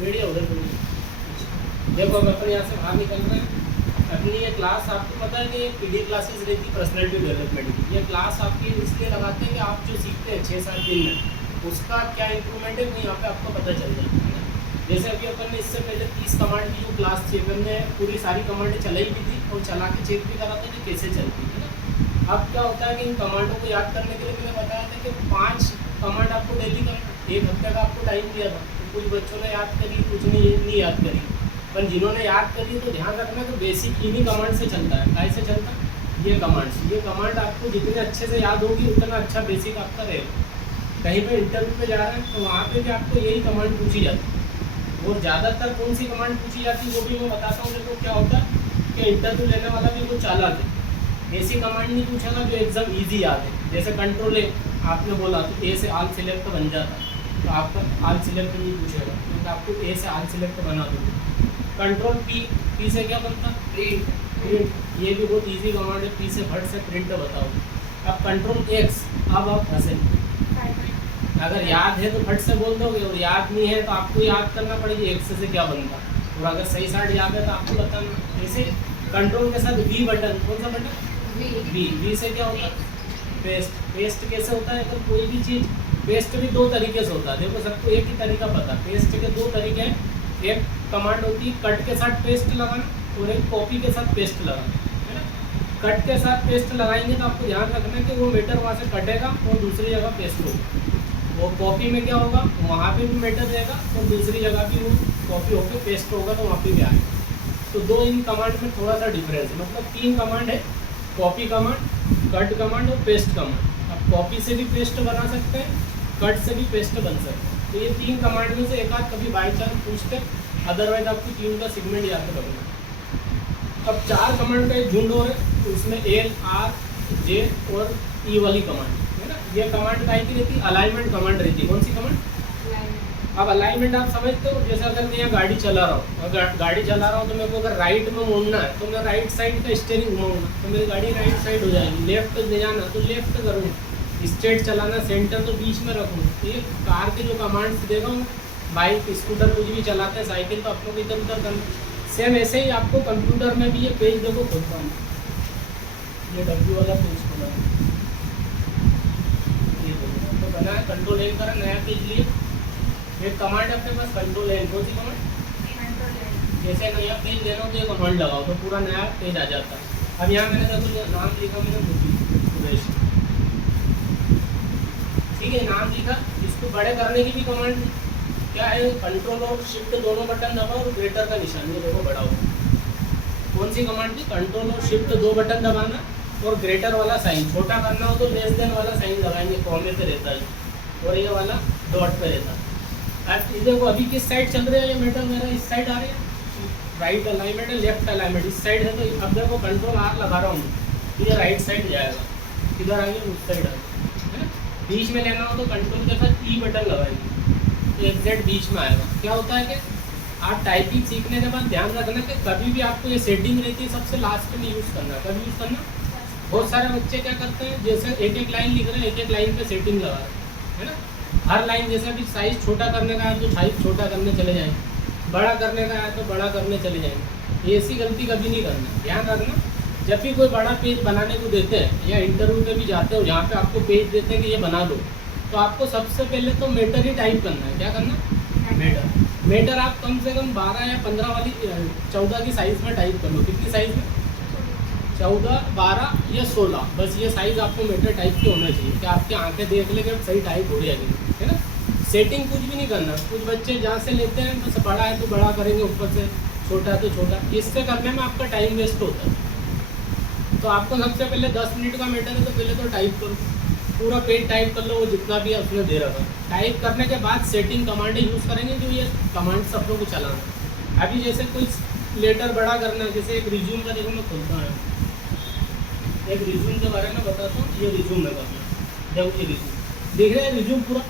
Media उधर देखो अब अपन यहाँ से बाहर निकल रहे हैं। अपनी ये क्लास आपको पता है कि ये पीडी क्लासेस रहती पर्सनैलिटी डेवलपमेंट की। ये क्लास आपकी इसलिए लगाते हैं कि आप जो सीखते हैं 6-7 दिन में उसका क्या इंप्रूवमेंट है वो यहाँ पे आपको पता चल जाता है ना। जैसे अभी अपन ने इससे पहले 30 कमांड की जो क्लास थी अपन ने पूरी सारी कमांडें चलाई भी थी और चला के चेक भी करा था कि कैसे चलती है ना। अब क्या होता है कि इन कमांडों को याद करने के लिए मैंने बताया था कि 5 कमांड आपको डेली करना। 1 हफ्ते का आपको टाइम दिया था, तो कुछ बच्चों ने याद करी, कुछ नहीं याद करी। पर जिन्होंने याद करी तो ध्यान रखना कि बेसिक इन्हीं कमांड से चलता है। कैसे चलता है? ये कमांड आपको जितने अच्छे से याद होगी उतना अच्छा बेसिक आपका रहेगा। कहीं पे इंटरव्यू पे जा रहे हैं तो वहाँ पे भी आपको यही कमांड पूछी जाती है। और ज़्यादातर कौन सी कमांड पूछी जाती है वो भी मैं बताता हूँ। देखो क्या होता है कि इंटरव्यू लेने वाला भी कुछ चालाक है। ऐसी कमांड नहीं पूछेगा जो एकदम ईजी याद है। जैसे कंट्रोल ए आपने बोला तो ए से आल सिलेक्ट बन जाता है, तो आपका आल सिलेक्ट नहीं पूछेगा क्योंकि आपको ए से आल सिलेक्ट बना दो। कंट्रोल पी से क्या बनता? प्रिंट। ये भी बहुत इजी कमांड है। पी से फट से प्रिंट बताओ। अब कंट्रोल एक्स, अब आप फंसे। अगर याद है तो फट से बोल दोगे और याद नहीं है तो आपको याद करना पड़ेगी एक्स से क्या बनता। और अगर सही साइड याद है तो आपको बताना। जैसे कंट्रोल के साथ वी बटन, कौन सा बटन? वी से क्या होता है? पेस्ट कैसे होता है? अगर कोई भी चीज़ पेस्ट भी 2 तरीके से होता है। देखो सबको एक ही तरीका पता है। पेस्ट के 2 तरीके हैं। एक कमांड होती है कट के साथ पेस्ट लगाना और एक कॉपी के साथ पेस्ट लगाना, है ना। कट के साथ पेस्ट लगाएंगे तो आपको ध्यान रखना कि वो मैटर वहाँ से कटेगा और दूसरी जगह पेस्ट होगा। वो कॉपी में क्या होगा, वहाँ पे भी मैटर रहेगा और दूसरी जगह भी वो कॉपी होकर पेस्ट होगा तो वहाँ पे भी आएगा। तो 2 इन कमांड में थोड़ा सा डिफरेंस है। मतलब 3 कमांड है, कॉपी कमांड, कट कमांड और पेस्ट कमांड। आप कॉपी से भी पेस्ट बना सकते हैं, कट से भी पेस्ट बन सकते हैं। तो ये 3 कमांड में से एक आध कभी बाई चांस पूछते, अदरवाइज आपको 3 का सेगमेंट याद रखना। अब 4 कमांड का एक झुंड हो है, तो उसमें एल, आर, जे और ई वाली कमांड है ना। ये कमांड का की रहती है, अलाइनमेंट कमांड रहती है। कौन सी कमांड? अब अलाइनमेंट आप समझते हो। जैसे अगर मैं यहाँ गाड़ी चला रहा हूँ, अगर गाड़ी चला रहा हूँ तो मेरे को अगर राइट में मोड़ना है तो मैं राइट साइड का स्टीयरिंग घुमाऊंगा तो मेरी गाड़ी राइट साइड हो जाएगी। लेफ्ट ले जाना तो लेफ्ट करूँगा, स्ट्रेट चलाना सेंटर तो बीच में रखूँगा। तो ये कार के जो कमांड्स देगा हूँ, बाइक, स्कूटर कुछ भी चलाते हैं, साइकिल, तो आप लोग इधर उधर करना। सेम ऐसे ही आपको कंप्यूटर में भी ये पेज देखो खोलता हूँ, ये डब्ल्यू वाला पेज खोला है, ये देखो तो बना है। कंट्रोल एन करा, नया पेज लिए। एक कमांड अपने पास कंट्रोल एन, कौन सी कमांड? जैसे नया पेज लेना हो तो ये कमांड लगाओ तो पूरा नया पेज आ जाता है। अब यहाँ मैंने देखो नाम लिखा, मैंने सुरेश, ठीक है, नाम लिखा। इसको बड़े करने की भी कमांड क्या है? कंट्रोल और शिफ्ट दोनों बटन दबाओ और ग्रेटर का निशान ये देखो बड़ा हो। कौन सी कमांड थी? कंट्रोल और शिफ्ट 2 बटन दबाना और ग्रेटर वाला साइन। छोटा करना हो तो लेस देन वाला साइन लगाएंगे, कॉमे पे रहता है और ये वाला डॉट पे रहता है। अब ये देखो अभी किस साइड चल रहा है ये मेटल, मेरा इस साइड आ रही है, राइट अलाइनमेंट है, लेफ्ट अलाइनमेंट इस साइड है। तो अब देखो कंट्रोल आर लगा रहा हूँ, ये राइट साइड जाएगा, किधर आएंगे? उस साइड आएगा, है ना। बीच में लेना हो तो कंट्रोल के साथ ई बटन लगाएंगे तो एग्जैक्ट बीच में आएगा। क्या होता है कि आप टाइपिंग सीखने के बाद ध्यान रखना कि कभी भी आपको ये सेटिंग रहती है सबसे लास्ट में यूज़ करना। कभी यूज़ करना। बहुत सारे बच्चे क्या करते हैं, जैसे एक लाइन लिख रहे हैं, एक लाइन पे सेटिंग लगा रहे हैं, है ना। हर लाइन जैसे भी साइज़ छोटा करने का है तो साइज़ छोटा करने चले जाएंगे, बड़ा करने का है तो बड़ा करने चले जाएंगे। ऐसी गलती कभी नहीं करना। ध्यान रखना, जब भी कोई बड़ा पेज बनाने को देते हैं या इंटरव्यू पे भी जाते हो जहाँ पे आपको पेज देते हैं कि ये बना दो, तो आपको सबसे पहले तो मेटर ही टाइप करना है। क्या करना? मेटर आप कम से कम 12 या 15 वाली 14 की साइज़ में टाइप कर लो। कितनी साइज़ में? 14, 12 या 16, बस ये साइज़ आपको मेटर टाइप की होना चाहिए कि आपकी आंखें देख ले कि सही टाइप हो जाएगी, है ना। सेटिंग कुछ भी नहीं करना। कुछ बच्चे जहाँ से लेते हैं बस बड़ा है तो बड़ा करेंगे, ऊपर से छोटा है तो छोटा, इससे करने में आपका टाइम वेस्ट होता है। तो आपको सबसे पहले 10 मिनट का मैटर है तो पहले तो टाइप करो, पूरा पेज टाइप कर लो, वो जितना भी उसने दे रखा। टाइप करने के बाद सेटिंग कमांडें यूज़ करेंगे जो ये कमांड सब लोग को चलाना। अभी जैसे कोई लेटर बड़ा करना है, जैसे एक रिज्यूम का देखो मैं खोलता हूँ, एक रिज्यूम के बारे में बताता हूँ। ये रिज्यूम है करना, देखो ये रिज्यूम देख रहे हैं, रिज्यूम पूरा।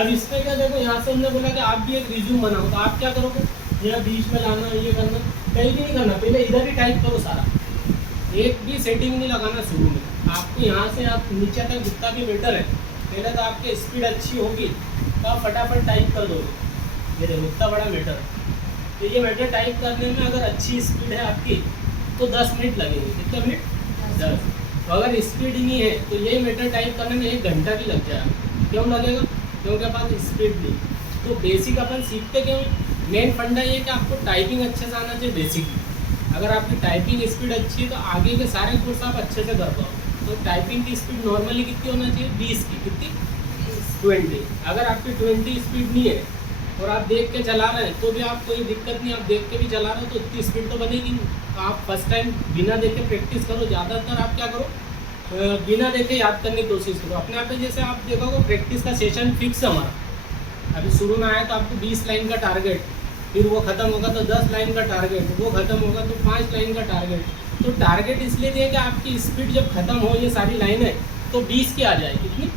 अब इसमें क्या देखो, यहाँ से हमने बोला कि आप भी एक रिज्यूम बनाओ, तो आप क्या करोगे? यहाँ बीच में लाना, ये करना, कहीं भी नहीं करना, पहले इधर ही टाइप करो सारा। एक भी सेटिंग नहीं लगाना शुरू में। आपको यहाँ से आप नीचे तक जितना भी मैटर है, पहले तो आपकी स्पीड अच्छी होगी तो आप फटाफट टाइप कर दोगे। ये देखो इतना बड़ा मैटर है। तो ये मैटर टाइप करने में अगर अच्छी स्पीड है आपकी तो 10 मिनट लगेंगे। कितने मिनट? 10। तो अगर स्पीड नहीं है तो ये मैटर टाइप करने में 1 घंटा भी लग जाएगा। क्यों लगेगा? क्योंकि पास स्पीड नहीं। तो बेसिक अपन सीखते क्यों? मेन फंडा ये कि आपको टाइपिंग अच्छे से आना चाहिए बेसिकली। अगर आपकी टाइपिंग स्पीड अच्छी है तो आगे के सारे कोर्स आप अच्छे से कर पाओ। तो टाइपिंग की स्पीड नॉर्मली कितनी होना चाहिए? 20 की। कितनी? 20। अगर आपकी 20 स्पीड नहीं है और आप देख के चला रहे हैं तो भी आप कोई दिक्कत नहीं, आप देख के भी चला रहे हो तो इतनी स्पीड तो बनेगी नहीं। तो आप फर्स्ट टाइम बिना देखे प्रैक्टिस करो। ज़्यादातर आप क्या करो, बिना देखे याद करने की कोशिश करो अपने आप पे। जैसे आप देखोगे प्रैक्टिस का सेशन फिक्स है हमारा। अभी शुरू में आया तो आपको 20 लाइन का टारगेट, फिर वो ख़त्म होगा तो 10 लाइन का टारगेट, वो ख़त्म होगा तो 5 लाइन का टारगेट। तो टारगेट इसलिए दिया कि आपकी स्पीड जब ख़त्म हो ये सारी लाइनें तो 20 की आ जाए। कितनी?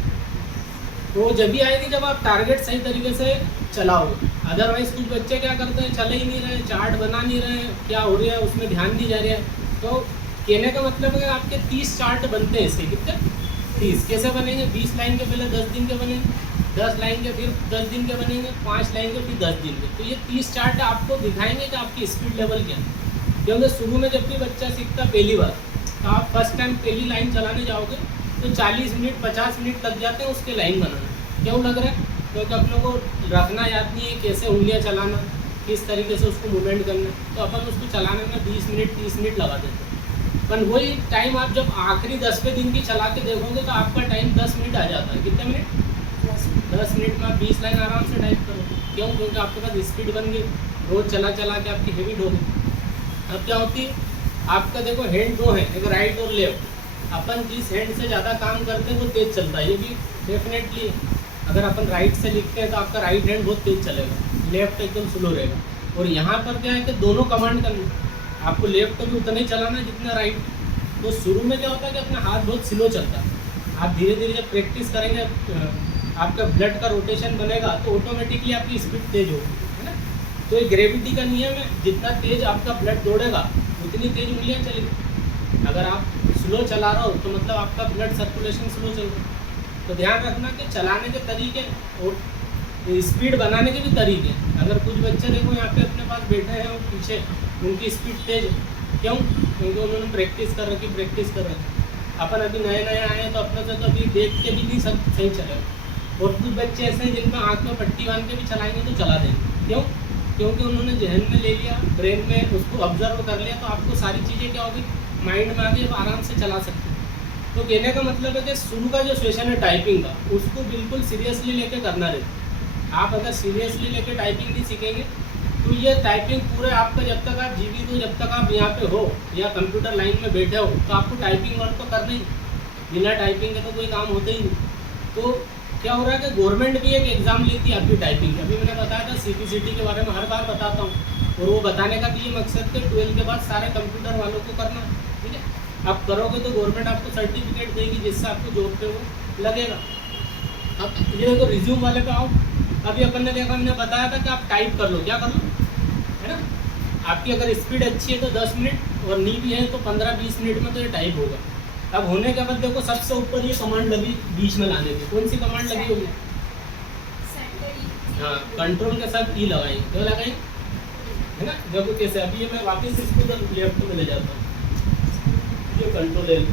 तो जब भी आएगी जब आप टारगेट सही तरीके से चलाओगे। अदरवाइज़ कुछ बच्चे क्या करते हैं, चले ही नहीं रहे, चार्ट बना नहीं रहे, क्या हो रहा है उसमें ध्यान नहीं जा रहा है। तो कहने का मतलब है आपके 30 चार्ट बनते हैं इसके। कितने? 30। कैसे बनेंगे? 20 लाइन के पहले 10 दिन के बनेंगे, 10 लाइन के फिर 10 दिन के बनेंगे, 5 लाइन के फिर 10 दिन के। तो ये 30 चार्ट आपको दिखाएंगे कि आपकी स्पीड लेवल क्या है। क्योंकि शुरू में जब भी बच्चा सीखता पहली बार तो आप फर्स्ट टाइम पहली लाइन चलाने जाओगे तो 40 मिनट 50 मिनट लग जाते हैं उसके लाइन बनाने। क्यों लग रहा है? क्योंकि अपनों को रखना याद नहीं है कैसे उंगलियां चलाना, किस तरीके से उसको मूवमेंट करना। तो अपन उसको चलाने में 20 मिनट 30 मिनट लगा देते हैं। पर वही टाइम आप जब आखिरी 10वें दिन की चला के देखोगे तो आपका टाइम 10 मिनट आ जाता है। कितने मिनट? 10 मिनट में आप 20 लाइन आराम से टाइप करो। क्यों? क्योंकि आपके पास स्पीड बन गई, रोज़ चला चला के आपकी हैबिट हो गई। अब क्या होती है, आपका देखो हैंड 2 है, एक राइट और लेफ्ट। अपन जिस हैंड से ज़्यादा काम करते हैं वो तेज़ चलता है। ये भी डेफिनेटली अगर अपन राइट से लिखते हैं तो आपका राइट हैंड बहुत तेज़ चलेगा, लेफ्ट एकदम स्लो रहेगा। और यहाँ पर क्या है कि दोनों कमांड करनी, आपको लेफ्ट को भी उतना ही चलाना है जितना राइट। तो शुरू में क्या होता है कि अपना हाथ बहुत स्लो चलता है। आप धीरे धीरे जब प्रैक्टिस करेंगे आपका ब्लड का रोटेशन बनेगा तो ऑटोमेटिकली आपकी स्पीड तेज़ होगी, है ना। तो ये ग्रेविटी का नियम है, जितना तेज़ आपका ब्लड दौड़ेगा उतनी तेज़ उंगलियाँ चलेगी। अगर आप स्लो चला रहे हो तो मतलब आपका ब्लड सर्कुलेशन स्लो चल रहा है। तो ध्यान रखना कि चलाने के तरीके और स्पीड बनाने के भी तरीके। अगर कुछ बच्चे देखो यहाँ पे अपने पास बैठे हैं और पीछे उनकी स्पीड तेज, क्यों? क्योंकि उन्होंने प्रैक्टिस कर रखी। अपन अभी नए नए आए हैं तो अपने से तो अभी देख के भी नहीं सब सही चलेगा। और कुछ बच्चे ऐसे हैं जिनका आँख में पट्टी बांध के भी चलाएंगे तो चला देंगे। क्यों? क्योंकि उन्होंने जहन में ले लिया, ब्रेन में उसको ऑब्जर्व कर लिया। तो आपको सारी चीज़ें क्या होगी, माइंड में आ गई, आराम से चला सकते हैं। तो कहने का मतलब है कि शुरू का जो सेशन है टाइपिंग का उसको बिल्कुल सीरियसली लेके करना रहता। आप अगर सीरियसली लेके टाइपिंग नहीं सीखेंगे तो ये टाइपिंग पूरे आपका जब तक आप जीवित हो, जब तक आप यहाँ पे हो या कंप्यूटर लाइन में बैठे हो तो आपको टाइपिंग वर्क तो करना ही। बिना टाइपिंग के तो कोई काम होता ही नहीं। तो क्या हो रहा है कि गवर्नमेंट भी एक एग्ज़ाम लेती है आपकी टाइपिंग का। अभी मैंने बताया था CPCT के बारे में हर बार बताता हूँ, और वो बताने का भी ये मकसद कि 12 के बाद सारे कंप्यूटर वालों को करना, ठीक है। आप करोगे तो गवर्नमेंट आपको सर्टिफिकेट देगी जिससे आपको जॉब पे वो लगेगा। अब ये देखो रिज्यूम वाले पे आओ। अभी अपन ने देखा, हमने बताया था कि आप टाइप कर लो, क्या कर लो, है ना। आपकी अगर स्पीड अच्छी है तो 10 मिनट और नी भी है तो 15-20 मिनट में तो ये टाइप होगा। अब होने के बाद देखो सबसे ऊपर ये कमांड लगी बीच में लाने की, कौन सी कमांड लगी होगी? हाँ, कंट्रोल के साथ ई लगाई, क्यों लगाई, है ना। देखो कैसे, अभी ये मैं वापस इसको लेफ्ट में ले जाता हूँ, ये कंट्रोल एल।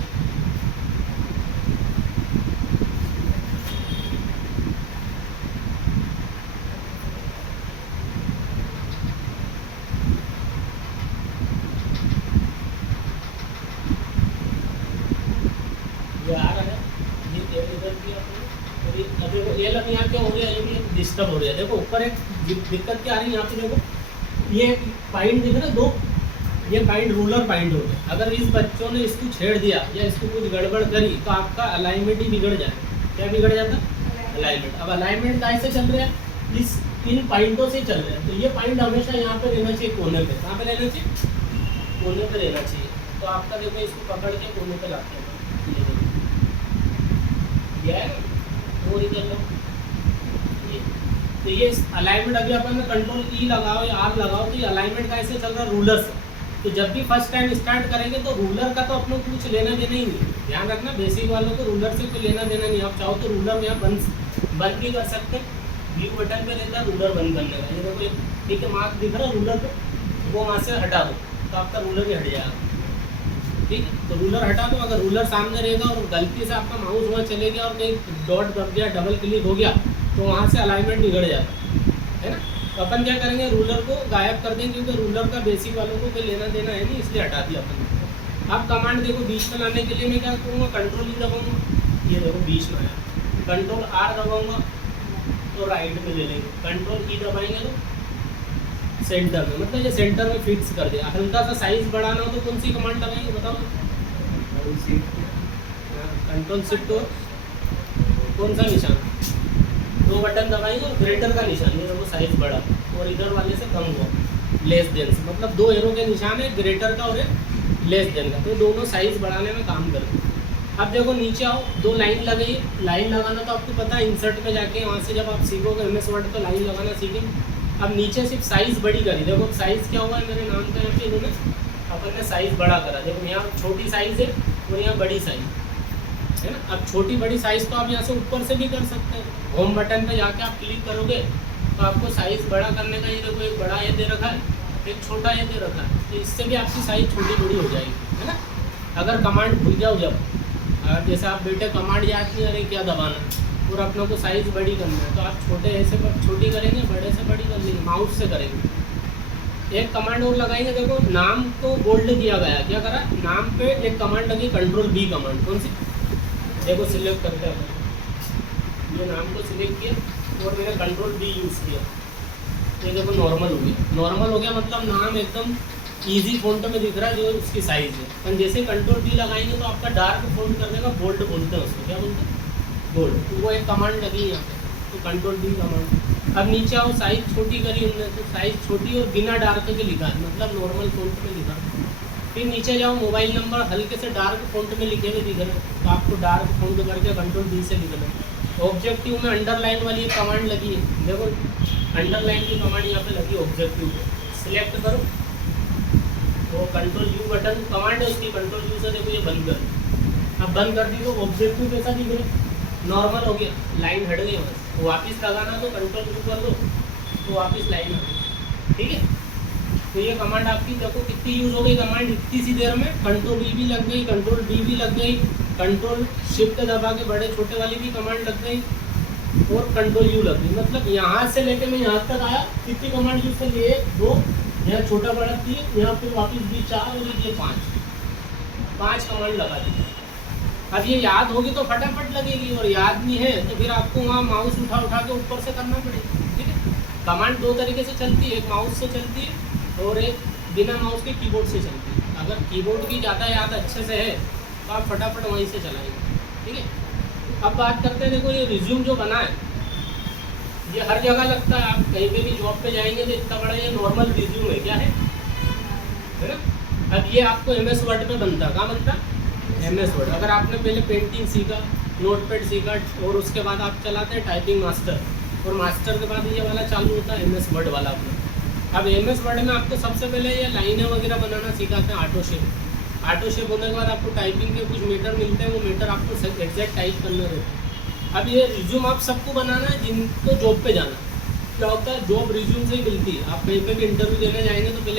ये आ रहा है, ये इधर भी अभी एल अभी यहाँ क्या हो गया, ये भी डिस्टर्ब हो रहा है। देखो ऊपर एक दिक्कत क्या आ रही है, यहाँ पे देखो ये पॉइंट दिख रहा है 2, ये पॉइंट रूलर पॉइंट हो गया। अगर इस बच्चों ने इसको छेड़ दिया या इसको कुछ गड़बड़ करी तो आपका अलाइनमेंट ही बिगड़ जाए। क्या बिगड़ जाता? अलाइनमेंट। अब अलाइनमेंट कैसे चल रहा है, इस 3 पॉइंटों से चल रहा है। तो ये पॉइंट हमेशा यहाँ पे रहना चाहिए, कोने पे। कहाँ पे रहना चाहिए? कोने पे रहना चाहिए। तो आपका देखो इसको पकड़ के कोने पे लाते हैं, और इधर लो ये। तो ये अलाइनमेंट अभी अपन ने कंट्रोल ई लगाओ या आर लगाओ तो ये अलाइनमेंट कैसे चल रहा है, रूलर से। तो जब भी फर्स्ट टाइम स्टार्ट करेंगे तो रूलर का तो अपने कुछ लेना देना ही नहीं। ध्यान रखना, बेसिक वालों को रूलर से कोई लेना देना नहीं। आप चाहो तो रूलर यहाँ बंद भी कर सकते हैं, व्यू बटन पे रहता है रूलर बंद करने का। ये देखो ठीक है मार्क दिख रहा है रूलर पे, वो वहाँ से हटा दो तो आपका रूलर भी हट जाएगा। ठीक है, तो रूलर हटा दो। अगर रूलर सामने रहेगा और गलती से आपका माउस वहाँ चले गया और कहीं डॉट दब गया, डबल क्लिक हो गया, तो वहाँ से अलाइनमेंट बिगड़ जाता है ना। तो अपन क्या करेंगे, रूलर को गायब कर देंगे, क्योंकि रूलर का बेसिक वालों को कोई लेना देना है नहीं, इसलिए हटा दिया अपन। अब कमांड देखो बीच में लाने के लिए मैं क्या करूँगा, कंट्रोल ई दबाऊँगा, ये देखो बीच में आया, कंट्रोल आर दबाऊँगा तो राइट में ले लेंगे, कंट्रोल ई दबाएंगे तो सेंटर में, मतलब ये सेंटर में फिक्स कर दिया। हल्का सा साइज बढ़ाना हो तो कौन सी कमांड लगाएंगे बताओ। कंट्रोल शिफ्ट और कौन सा निशान, दो बटन दबाएंगे और ग्रेटर का निशान, ये देखो साइज बढ़ा और इधर वाले से कम हुआ, लेस देन से, मतलब दो एरो के निशान है, ग्रेटर का और एक लेस देन का, तो दोनों साइज बढ़ाने में काम करते हैं। अब देखो नीचे आओ, दो लाइन लगाई, लाइन लगाना तो आपको पता है, इंसर्ट में जाके वहाँ से जब आप सीखोगे MS वर्ड तो लाइन लगाना सीखेंगे। अब नीचे सिर्फ साइज़ बड़ी करी, देखो साइज़ क्या हुआ है मेरे नाम का यहाँ पे, इन्होंने अपन ने साइज़ बड़ा करा, देखो यहाँ छोटी साइज़ है और यहाँ बड़ी साइज़ है ना। अब छोटी बड़ी साइज़ तो आप यहाँ से ऊपर से भी कर सकते हैं, होम बटन पे जाके आप क्लिक करोगे तो आपको साइज़ बड़ा करने का, ये देखो एक बड़ा ये दे रखा है, एक छोटा ये दे रखा है, तो इससे भी आपकी साइज़ छोटी बड़ी हो जाएगी है ना। अगर कमांड भूल जाओ, जब अगर जैसे आप बेटे कमांड याद नहीं करें क्या दबाना और अपनों को साइज़ बड़ी करना है, तो आप छोटे ऐसे छोटी करेंगे, बड़े से बड़ी कर लेंगे, माउस से करेंगे। एक कमांड और लगाएंगे, देखो नाम को बोल्ड किया गया, क्या करा, नाम पे एक कमांड लगी, कंट्रोल बी कमांड, कौन सी, देखो सिलेक्ट करते हैं, ये नाम को सिलेक्ट किया और मैंने कंट्रोल बी यूज़ किया, ये देखो नॉर्मल हो गया। नॉर्मल हो गया मतलब नाम एकदम ईजी फॉन्ट में दिख रहा है, जो उसकी साइज़ है। पर जैसे कंट्रोल बी लगाएंगे तो आपका डार्क फॉन्ट कर देगा, बोल्ड बोलते हैं उसको, क्या बोलते हैं, बोल्ड, तो वो एक कमांड लगी यहाँ पे, तो कंट्रोल बी कमांड। अब नीचे आओ, साइज़ छोटी करी हमने, तो साइज़ छोटी और बिना डार्क के लिखा है, मतलब नॉर्मल फॉन्ट में लिखा। फिर नीचे जाओ, मोबाइल नंबर हल्के से डार्क फॉन्ट में लिखे हुए दिख रहे हैं, तो आपको डार्क फॉन्ट करके कंट्रोल बी से लिखना है। ऑब्जेक्टिव में अंडरलाइन वाली एक कमांड लगी है, देखो अंडरलाइन की कमांड यहाँ पे लगी ऑब्जेक्टिव पे, सिलेक्ट करो, वो कंट्रोल यू बटन कमांड है उसकी, कंट्रोल यू से देखो ये बंद कर। अब बंद कर दी तो ऑब्जेक्टिव कैसा दिख रहा है, नॉर्मल हो गया, लाइन हट गई, बस वापस लगाना तो कंट्रोल यू कर दो तो वापस लाइन आ गई। ठीक है, तो ये कमांड आपकी देखो कितनी यूज़ हो गई कमांड इतनी सी देर में, कंट्रोल ई भी लग गई, कंट्रोल बी भी लग गई, कंट्रोल शिफ्ट दबा के बड़े छोटे वाली भी कमांड लग गई और कंट्रोल यू लग गई। मतलब यहाँ से लेके मैं यहाँ तक आया, कितनी कमांड यूज़ कर ली, 1 2, यहाँ छोटा बड़ा 3, यहाँ फिर वापस भी 4 और ये 5 कमांड लगा दी। अब ये याद होगी तो फटाफट लगेगी, और याद नहीं है तो फिर आपको वहाँ माउस उठा के ऊपर से करना पड़ेगा। ठीक है, कमांड दो तरीके से चलती है, एक माउस से चलती है और एक बिना माउस के कीबोर्ड से चलती है। अगर कीबोर्ड की ज़्यादा याद अच्छे से है तो आप फटाफट वहीं से चलाएंगे। ठीक है, अब बात करते हैं, देखो ये रिज्यूम जो बना है ये हर जगह लगता है, आप कहीं पे भी जॉब पे जाएंगे तो इतना बड़ा ये नॉर्मल रिज्यूम है, क्या है ना। अब ये आपको MS वर्ड पे बनता है, कहाँ बनता है, MS वर्ड। अगर आपने पहले पेंटिंग सीखा, नोटपैड सीखा और उसके बाद आप चलाते हैं टाइपिंग मास्टर, और मास्टर के बाद ये वाला चालू होता है MS वर्ड वाला अपना। अब MS वर्ड में आपको सबसे पहले ये लाइनें वगैरह बनाना सिखाते हैं, ऑटो शेप। ऑटो शेप होने के बाद आपको टाइपिंग के कुछ मीटर मिलते हैं, वो मीटर आपको एग्जैक्ट टाइप करना रहता है। अब ये रिज्यूम आप सबको बनाना है जिनको जॉब पे जाना। क्या होता है, जॉब रिज्यूम से ही मिलती है। आप कहीं पे भी इंटरव्यू देने जाएंगे तो पहले